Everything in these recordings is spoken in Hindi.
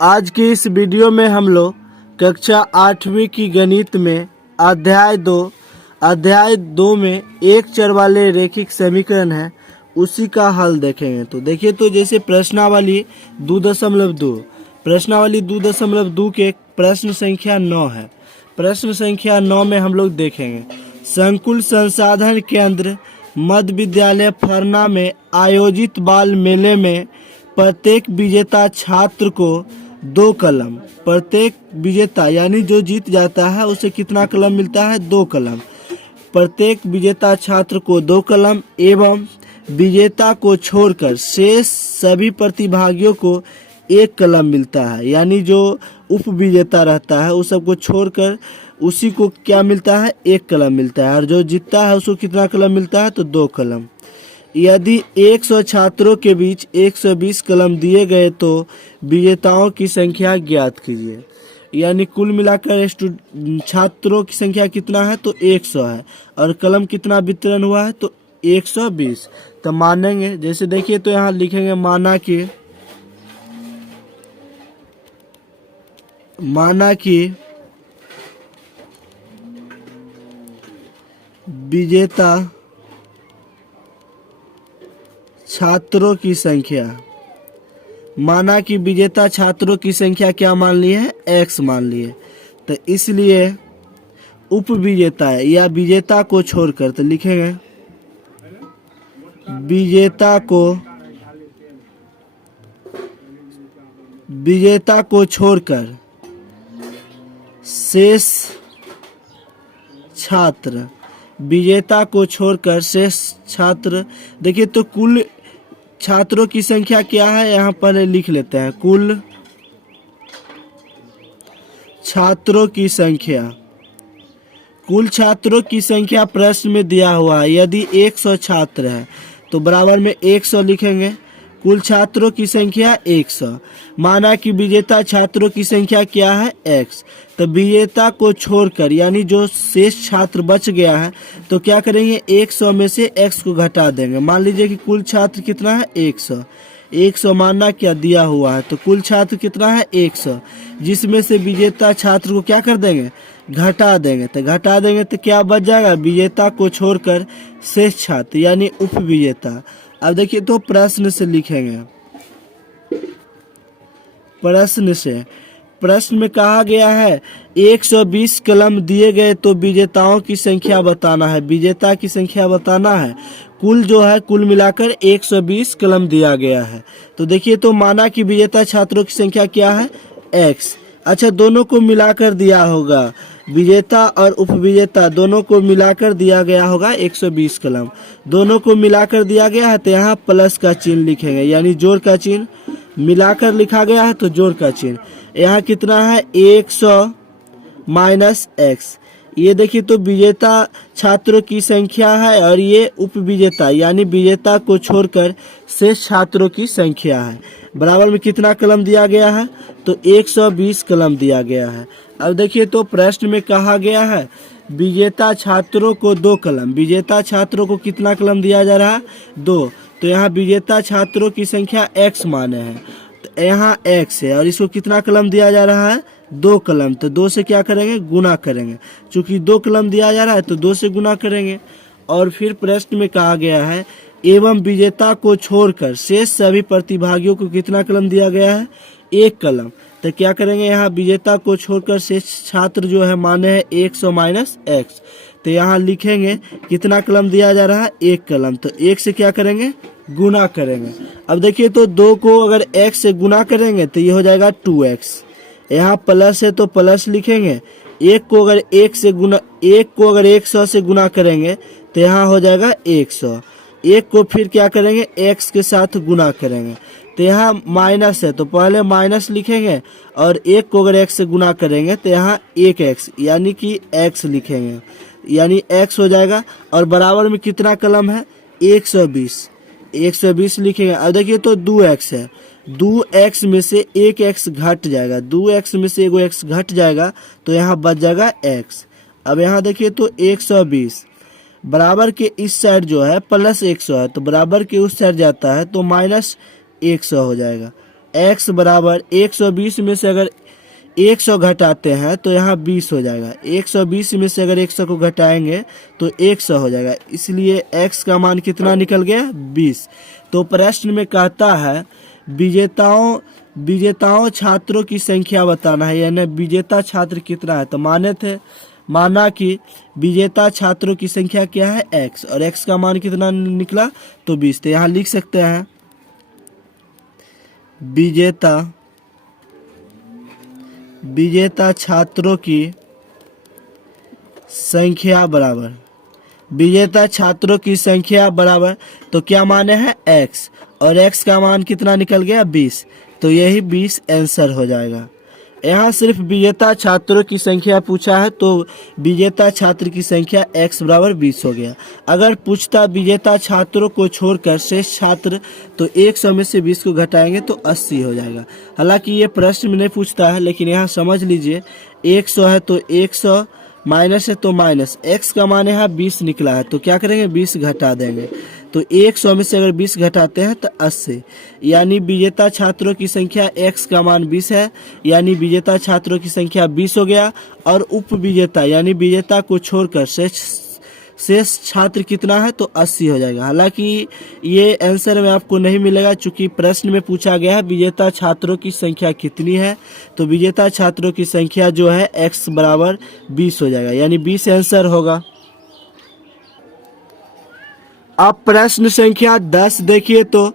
आज की इस वीडियो में हम लोग कक्षा 8वीं की गणित में अध्याय दो में एक चर वाले रैखिक समीकरण है उसी का हल देखेंगे। तो देखिए, तो जैसे प्रश्नावली 2.2 के प्रश्न संख्या 9 है। प्रश्न संख्या 9 में हम लोग देखेंगे संकुल संसाधन केंद्र मध्य विद्यालय फरना में आयोजित बाल मेले में प्रत्येक विजेता छात्र को 2 कलम, प्रत्येक विजेता यानी जो जीत जाता है उसे कितना कलम मिलता है? 2 कलम। प्रत्येक विजेता छात्र को 2 कलम एवं विजेता को छोड़कर शेष सभी प्रतिभागियों को 1 कलम मिलता है। यानी जो उप विजेता रहता है उस सबको छोड़कर उसी को क्या मिलता है? 1 कलम मिलता है। और जो जीतता है उसको कितना कलम मिलता है? तो 2 कलम। यदि 100 छात्रों के बीच 120 कलम दिए गए तो विजेताओं की संख्या ज्ञात कीजिए। यानी कुल मिलाकर छात्रों की संख्या कितना है? तो 100 है। और कलम कितना वितरण हुआ है? तो 120। तो मानेंगे, जैसे देखिए तो यहाँ लिखेंगे माना कि विजेता छात्रों की संख्या, माना कि विजेता छात्रों की संख्या क्या मान ली है? x मान लिए। तो इसलिए उप विजेता है या विजेता को छोड़कर, तो लिखेंगे विजेता को छोड़कर शेष छात्र, विजेता को छोड़कर शेष छात्र। देखिए तो कुल छात्रों की संख्या क्या है यहाँ पर लिख लेते हैं। कुल छात्रों की संख्या प्रश्न में दिया हुआ है। यदि 100 छात्र है तो बराबर में 100 लिखेंगे। कुल छात्रों की संख्या 100। माना कि विजेता छात्रों की संख्या क्या है? x। तो विजेता को छोड़कर यानी जो शेष छात्र बच गया है तो क्या करेंगे? 100 में से x को घटा देंगे। मान लीजिए कि कुल छात्र कितना है? 100 मानना क्या दिया हुआ है, तो कुल छात्र कितना है? 100, जिसमें से विजेता छात्र को क्या कर देंगे? घटा देंगे। तो घटा देंगे तो क्या बच जाएगा? विजेता को छोड़कर शेष छात्र यानी उप विजेता। अब देखिए तो प्रश्न से लिखेंगे। प्रश्न में कहा गया है 120 कलम दिए गए तो विजेताओं की संख्या बताना है। विजेता की संख्या बताना है। कुल जो है कुल मिलाकर 120 कलम दिया गया है। तो देखिए तो माना कि विजेता छात्रों की संख्या क्या है? x। अच्छा, दोनों को मिलाकर दिया होगा, विजेता और उपविजेता दोनों को मिलाकर दिया गया होगा 120 कलम। दोनों को मिलाकर दिया गया है तो यहाँ प्लस का चिन्ह लिखेंगे, यानी जोड़ का चिन्ह। मिलाकर लिखा गया है तो जोड़ का चिन्ह। यहाँ कितना है? 100 माइनस x। ये देखिए तो विजेता छात्रों की संख्या है और ये उप विजेता यानी विजेता को छोड़कर शेष छात्रों की संख्या है। बराबर में कितना कलम दिया गया है? तो 120 कलम दिया गया है। अब देखिए तो प्रश्न में कहा गया है विजेता छात्रों को 2 कलम। विजेता छात्रों को कितना कलम दिया जा रहा है? 2। तो यहाँ विजेता छात्रों की संख्या x माने हैं, तो यहाँ x है और इसको कितना कलम दिया जा रहा है? 2 कलम। तो 2 से क्या करेंगे? गुना करेंगे। चूंकि 2 कलम दिया जा रहा है तो 2 से गुना करेंगे। और फिर प्रश्न में कहा गया है एवं विजेता को छोड़कर शेष सभी प्रतिभागियों को कितना कलम दिया गया है? 1 कलम। तो क्या करेंगे? यहाँ विजेता को छोड़कर शेष छात्र जो है माने हैं 100 माइनस x। तो यहाँ लिखेंगे कितना कलम दिया जा रहा है? 1 कलम। तो 1 से क्या करेंगे? गुना करेंगे। अब देखिए तो 2 को अगर x से गुना करेंगे तो ये हो जाएगा 2x। यहाँ प्लस है तो प्लस लिखेंगे। 1 को अगर 100 से गुना करेंगे तो यहाँ हो जाएगा 100। 1 को फिर क्या करेंगे? x के साथ गुना करेंगे। तो यहाँ माइनस है तो पहले माइनस लिखेंगे और 1 को अगर x से गुना करेंगे तो यहाँ 1x यानी कि x लिखेंगे, यानी x हो जाएगा। और बराबर में कितना कलम है? 120 लिखेंगे। अब देखिए तो 2x है, 2x में से 1x घट जाएगा, 2x में से 1x घट जाएगा तो यहाँ बच जाएगा x। अब यहाँ देखिए तो 120 बराबर के इस साइड जो है प्लस 100 है तो बराबर के उस साइड जाता है तो माइनस 100 हो जाएगा। x बराबर 120 में से अगर 100 घटाते हैं तो यहाँ 20 हो जाएगा। 120 में से अगर 100 को घटाएंगे तो 100 हो जाएगा, इसलिए x का मान कितना निकल गया 20। तो प्रश्न में कहता है विजेताओं छात्रों की संख्या बताना है, यानी विजेता छात्र कितना है। तो माना कि विजेता छात्रों की संख्या क्या है x, और x का मान कितना निकला तो 20। तो यहाँ लिख सकते हैं विजेता छात्रों की संख्या बराबर तो क्या माने हैं x, और x का मान कितना निकल गया 20। तो यही 20 आंसर हो जाएगा। यहाँ सिर्फ विजेता छात्रों की संख्या पूछा है, तो विजेता छात्र की संख्या x बराबर 20 हो गया। अगर पूछता विजेता छात्रों को छोड़कर शेष छात्र, तो 100 में से 20 को घटाएंगे तो 80 हो जाएगा। हालांकि ये प्रश्न में नहीं पूछता है, लेकिन यहाँ समझ लीजिए 100 है तो 100, माइनस है तो माइनस, x का मान यहाँ 20 निकला है, तो क्या करेंगे 20 घटा देंगे। तो 100 में से अगर 20 घटाते हैं तो 80, यानी विजेता छात्रों की संख्या x का मान 20 है, यानी विजेता छात्रों की संख्या 20 हो गया। और उप विजेता यानी विजेता को छोड़कर शेष छात्र कितना है तो 80 हो जाएगा। हालांकि ये आंसर में आपको नहीं मिलेगा, चूंकि प्रश्न में पूछा गया है विजेता छात्रों की संख्या कितनी है। तो विजेता छात्रों की संख्या जो है x बराबर 20 हो जाएगा, यानी 20 आंसर होगा। अब प्रश्न संख्या 10 देखिए। तो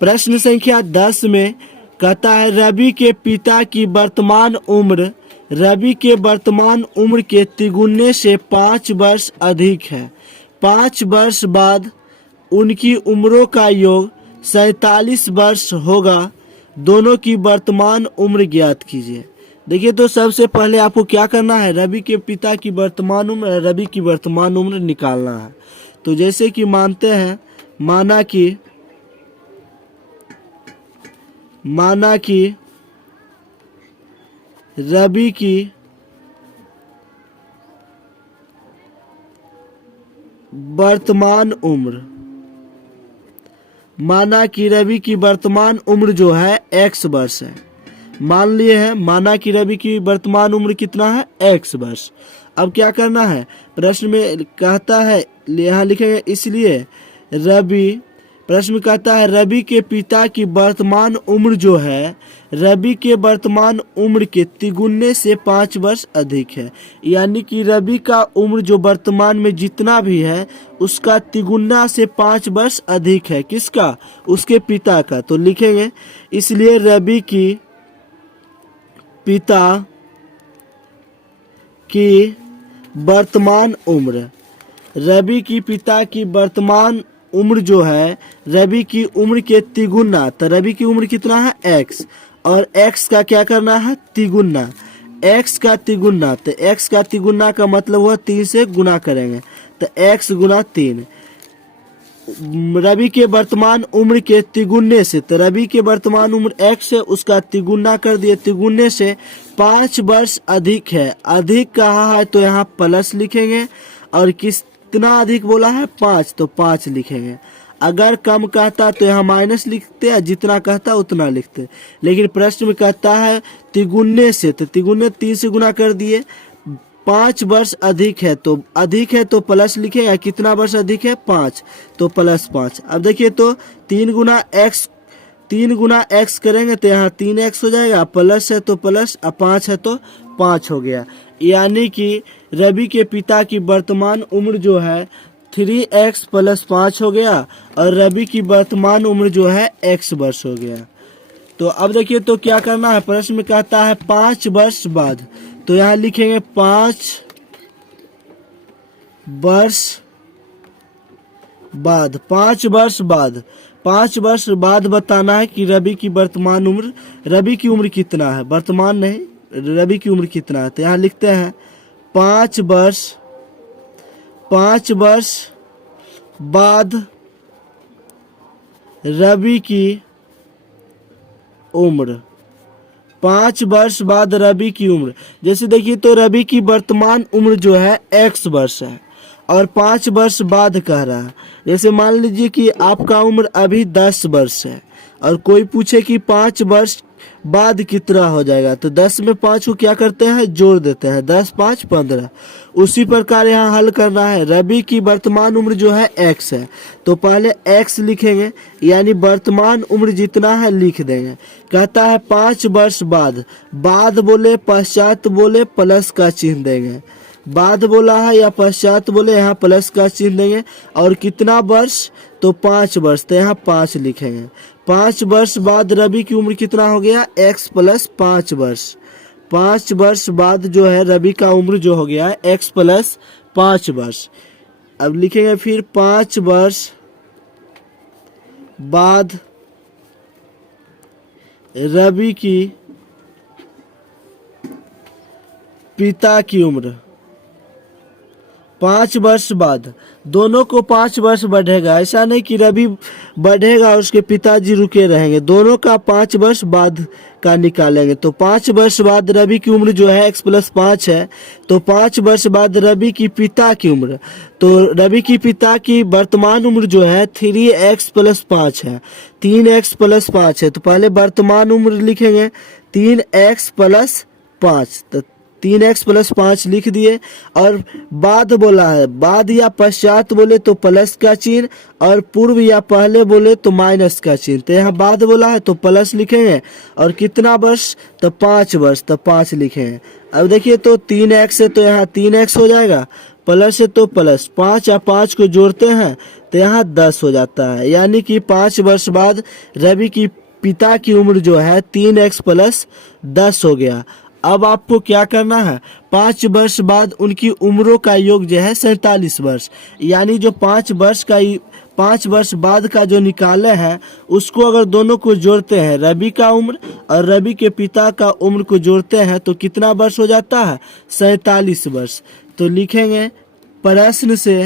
प्रश्न संख्या 10 में कहता है रवि के पिता की वर्तमान उम्र के तिगुने से 5 वर्ष अधिक है। 5 वर्ष बाद उनकी उम्रों का योग 47 वर्ष होगा। दोनों की वर्तमान उम्र ज्ञात कीजिए। देखिए, तो सबसे पहले आपको क्या करना है, रवि के पिता की वर्तमान उम्र, रवि की वर्तमान उम्र निकालना है। तो जैसे कि मानते हैं, माना कि रवि की वर्तमान उम्र जो है x वर्ष है। मान लिए हैं, माना कि रवि की वर्तमान उम्र कितना है x वर्ष। अब क्या करना है, प्रश्न में कहता है, यहाँ लिखेंगे इसलिए प्रश्न में कहता है रवि के पिता की वर्तमान उम्र जो है रवि के वर्तमान उम्र के तिगुने से 5 वर्ष अधिक है। यानी कि रवि का उम्र जो वर्तमान में जितना भी है उसका तिगुना से 5 वर्ष अधिक है। किसका, उसके पिता का। तो लिखेंगे इसलिए रवि की पिता की वर्तमान उम्र, रवि की पिता की वर्तमान उम्र जो है रवि की उम्र के तिगुना। तो रवि की उम्र कितना है x, और x का क्या करना है तिगुना, x का तिगुना। तो x का तिगुना का मतलब हुआ 3 से गुना करेंगे, तो x गुना 3। रवि के वर्तमान उम्र के तिगुने से, तो रवि के वर्तमान उम्र x है, उसका तिगुना कर दिए, तिगुने से 5 वर्ष अधिक है। अधिक कहा है तो यहाँ प्लस लिखेंगे, और कितना अधिक बोला है 5, तो 5 लिखेंगे। अगर कम कहता तो यहाँ माइनस लिखते हैं, जितना कहता उतना लिखते। लेकिन प्रश्न में कहता है तिगुने से, तो तिगुने 3 से गुना कर दिए। 5 वर्ष अधिक है तो प्लस लिखेगा। कितना वर्ष अधिक है 5, तो प्लस 5। अब देखिए, तो 3 गुना x करेंगे तो यहाँ 3x हो जाएगा, प्लस है तो प्लस, 5 है तो 5 हो गया। यानी कि रवि के पिता की वर्तमान उम्र जो है 3x प्लस 5 हो गया, और रवि की वर्तमान उम्र जो है x वर्ष हो गया। तो अब देखिए, तो क्या करना है, प्रश्न में कहता है 5 वर्ष बाद, तो यहाँ लिखेंगे 5 वर्ष बाद। 5 वर्ष बाद बताना है कि रवि की वर्तमान उम्र, रवि की उम्र कितना है, वर्तमान नहीं, रवि की उम्र कितना है। तो यहाँ लिखते हैं 5 वर्ष बाद रवि की उम्र, 5 वर्ष बाद रवि की उम्र। जैसे देखिए, तो रवि की वर्तमान उम्र जो है x वर्ष है, और 5 वर्ष बाद कह रहा है। जैसे मान लीजिए कि आपका उम्र अभी 10 वर्ष है और कोई पूछे कि 5 वर्ष बाद कितना हो जाएगा, तो 10 में 5 को क्या करते हैं, जोड़ देते हैं, 10 5 15। उसी प्रकार यहाँ हल करना है। रवि की वर्तमान उम्र जो है x है, तो पहले x लिखेंगे, यानी वर्तमान उम्र जितना है लिख देंगे। कहता है 5 वर्ष बाद, बाद बोले पश्चात बोले प्लस का चिन्ह देंगे, बाद बोला है या पश्चात बोले यहाँ प्लस का चिन्ह देंगे। और कितना वर्ष, तो 5 वर्ष, तो यहाँ 5 लिखेंगे। 5 वर्ष बाद रवि की उम्र कितना हो गया, x प्लस 5 वर्ष। 5 वर्ष बाद जो है रवि का उम्र जो हो गया है x प्लस 5 वर्ष। अब लिखेंगे फिर 5 वर्ष बाद रवि की पिता की उम्र, 5 वर्ष बाद, दोनों को 5 वर्ष बढ़ेगा, ऐसा नहीं कि रवि बढ़ेगा और उसके पिताजी रुके रहेंगे, दोनों का 5 वर्ष बाद का निकालेंगे। तो 5 वर्ष बाद रवि की उम्र जो है x प्लस 5 है, तो 5 वर्ष बाद रवि की पिता की उम्र, तो रवि की पिता की वर्तमान उम्र जो है 3x प्लस 5 है, 3x प्लस 5 है। तो पहले वर्तमान उम्र लिखेंगे 3x प्लस 5, तो 3x प्लस 5 लिख दिए। और बाद बोला है, बाद या पश्चात बोले तो प्लस का चिन्ह, और पूर्व या पहले बोले तो माइनस का चिन्ह। तो यहाँ बाद बोला है तो प्लस लिखेंगे, और कितना वर्ष, तो 5 वर्ष, तो 5 लिखेंगे। अब देखिए तो 3x है तो यहाँ 3x हो जाएगा, प्लस है तो प्लस, 5 या 5 को जोड़ते हैं तो यहाँ 10 हो जाता है। यानी कि 5 वर्ष बाद रवि की पिता की उम्र जो है 3x प्लस 10 हो गया। अब आपको क्या करना है, 5 वर्ष बाद उनकी उम्रों का योग जो है 47 वर्ष, यानी जो 5 वर्ष बाद का जो निकाले हैं उसको अगर दोनों को जोड़ते हैं, रवि का उम्र और रवि के पिता का उम्र को जोड़ते हैं तो कितना वर्ष हो जाता है, 47 वर्ष। तो लिखेंगे प्रश्न से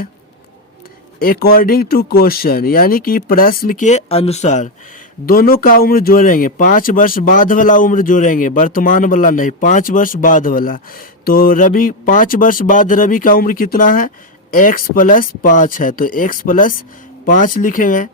अकॉर्डिंग टू क्वेश्चन, यानी कि प्रश्न के अनुसार दोनों का उम्र जोड़ेंगे, 5 वर्ष बाद वाला उम्र जोड़ेंगे, वर्तमान वाला नहीं, 5 वर्ष बाद वाला। तो रवि 5 वर्ष बाद रवि का उम्र कितना है, x प्लस 5 है, तो x प्लस 5 लिखेंगे,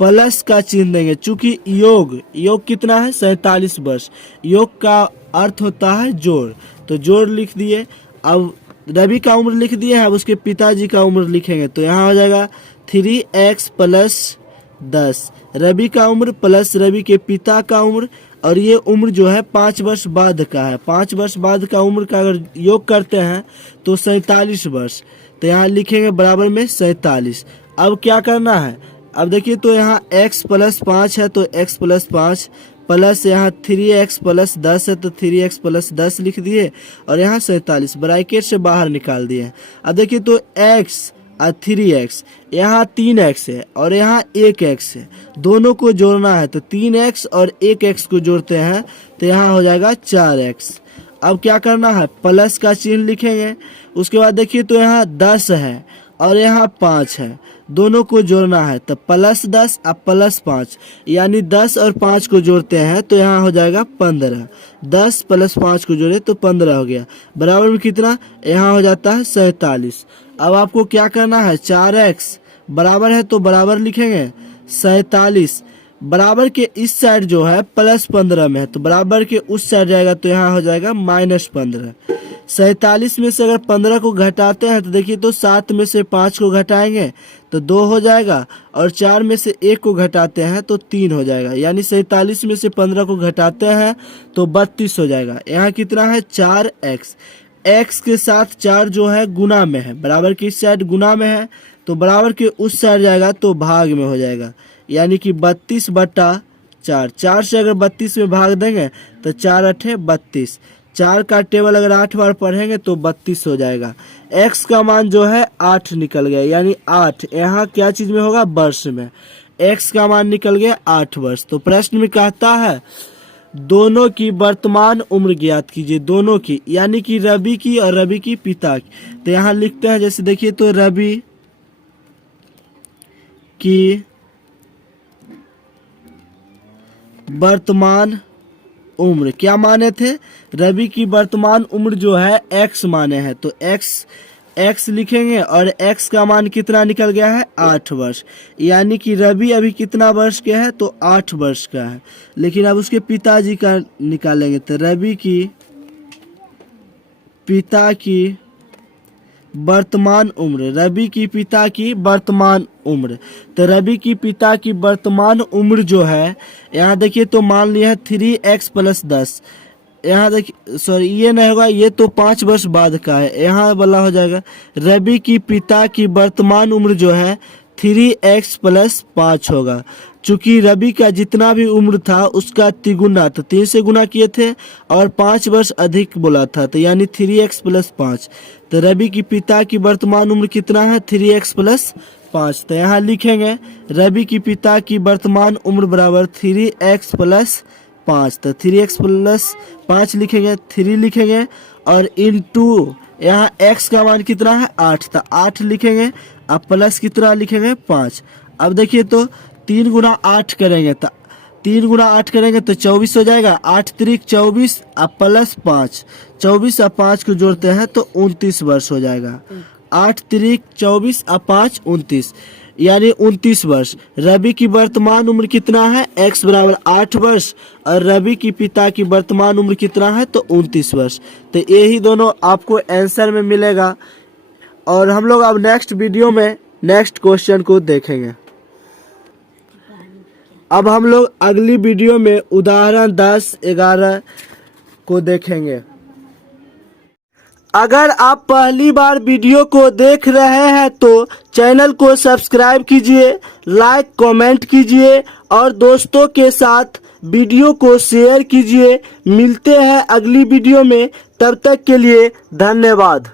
प्लस का चिन्ह देंगे। चूंकि योग कितना है, 47 वर्ष, योग का अर्थ होता है जोड़, तो जोड़ लिख दिए। अब रवि का उम्र लिख दिए है, अब उसके पिताजी का उम्र लिखेंगे, तो यहाँ हो जाएगा 3x प्लस 10, रवि का उम्र प्लस रवि के पिता का उम्र, और ये उम्र जो है 5 वर्ष बाद का है। 5 वर्ष बाद का उम्र का अगर योग करते हैं तो 47 वर्ष, तो यहाँ लिखेंगे बराबर में 47। अब क्या करना है, अब देखिए तो यहाँ x प्लस 5 है तो x प्लस 5 प्लस यहाँ 3x प्लस 10 है तो 3x प्लस 10 लिख दिए, और यहाँ 47 ब्रैकेट से बाहर निकाल दिए। अब देखिए तो x और 3x, यहाँ 3x है और यहाँ 1x है, दोनों को जोड़ना है, तो 3x और 1x को जोड़ते हैं तो यहाँ हो जाएगा 4x। अब क्या करना है, प्लस का चिन्ह लिखेंगे। उसके बाद देखिए तो यहाँ 10 है और यहाँ 5 है, दोनों को जोड़ना है, तो प्लस 10 और प्लस 5, यानी 10 और 5 को जोड़ते हैं तो यहाँ हो जाएगा 15। 10 प्लस 5 को जोड़े तो 15 हो गया, बराबर में कितना, यहाँ हो जाता है 47। अब आपको क्या करना है, 4x बराबर है तो बराबर लिखेंगे 47, बराबर के इस साइड जो है प्लस 15 में है तो बराबर के उस साइड जाएगा तो यहाँ हो जाएगा -15। 47 में से अगर 15 को घटाते हैं तो देखिए तो 7 में से 5 को घटाएंगे तो 2 हो जाएगा, और 4 में से 1 को घटाते हैं तो 3 हो जाएगा, यानी 47 में से 15 को घटाते हैं तो 32 हो जाएगा। यहाँ कितना है, 4x, x के साथ 4 जो है गुना में है, बराबर की इस साइड गुना में है तो बराबर के उस साइड जाएगा तो भाग में हो जाएगा, यानी कि 32/4। 4 से अगर 32 में भाग देंगे तो 4 8 32, 4 का टेबल अगर 8 बार पढ़ेंगे तो 32 हो जाएगा। x का मान जो है 8 निकल गया, यानी 8 यहाँ क्या चीज में होगा, वर्ष में, x का मान निकल गया 8 वर्ष। तो प्रश्न में कहता है दोनों की वर्तमान उम्र ज्ञात कीजिए, दोनों की, यानी कि रवि की और रवि की पिता की। तो यहाँ लिखते हैं, जैसे देखिए तो रवि की वर्तमान उम्र क्या माने थे, रवि की वर्तमान उम्र जो है x माने हैं, तो x लिखेंगे और x का मान कितना निकल गया है 8 वर्ष, यानी कि रवि अभी कितना वर्ष के है तो 8 वर्ष का है। लेकिन अब उसके पिताजी का निकालेंगे तो रवि की पिता की वर्तमान उम्र, रवि की पिता की वर्तमान उम्र, तो रवि की पिता की वर्तमान उम्र जो है यहाँ देखिए तो मान लिया है 3x + 10, यहाँ देखिए सॉरी ये नहीं होगा, ये तो 5 वर्ष बाद का है, यहाँ वाला हो जाएगा रवि की पिता की वर्तमान उम्र जो है 3x + 5 होगा। चूंकि रवि का जितना भी उम्र था उसका तिगुना, तो 3 से गुना किए थे और 5 वर्ष अधिक बोला था, तो यानी 3x + 5, तो रवि की पिता की वर्तमान उम्र कितना है 3x + 5, तो यहाँ लिखेंगे रवि की पिता की वर्तमान उम्र बराबर 3x + 5, तो 3x + 5 लिखेंगे, 3 लिखेंगे और इनटू यहाँ x का मान कितना है 8, तो 8 लिखेंगे, अब प्लस कितना लिखेंगे 5। अब देखिए तो 3 × 8 करेंगे तो 3 × 8 करेंगे तो 24 हो जाएगा, 8 × 24 अब प्लस 5, 24 और 5 को जोड़ते हैं तो 29 वर्ष हो जाएगा। 8 × 24 और 5 29, यानी 29 वर्ष। रवि की वर्तमान उम्र कितना है x बराबर 8 वर्ष और रवि की पिता की वर्तमान उम्र कितना है तो 29 वर्ष। तो यही दोनों आपको आंसर में मिलेगा और हम लोग अब नेक्स्ट वीडियो में नेक्स्ट क्वेश्चन को देखेंगे। अब हम लोग अगली वीडियो में उदाहरण 10-11 को देखेंगे। अगर आप पहली बार वीडियो को देख रहे हैं तो चैनल को सब्सक्राइब कीजिए, लाइक कमेंट कीजिए और दोस्तों के साथ वीडियो को शेयर कीजिए। मिलते हैं अगली वीडियो में, तब तक के लिए धन्यवाद।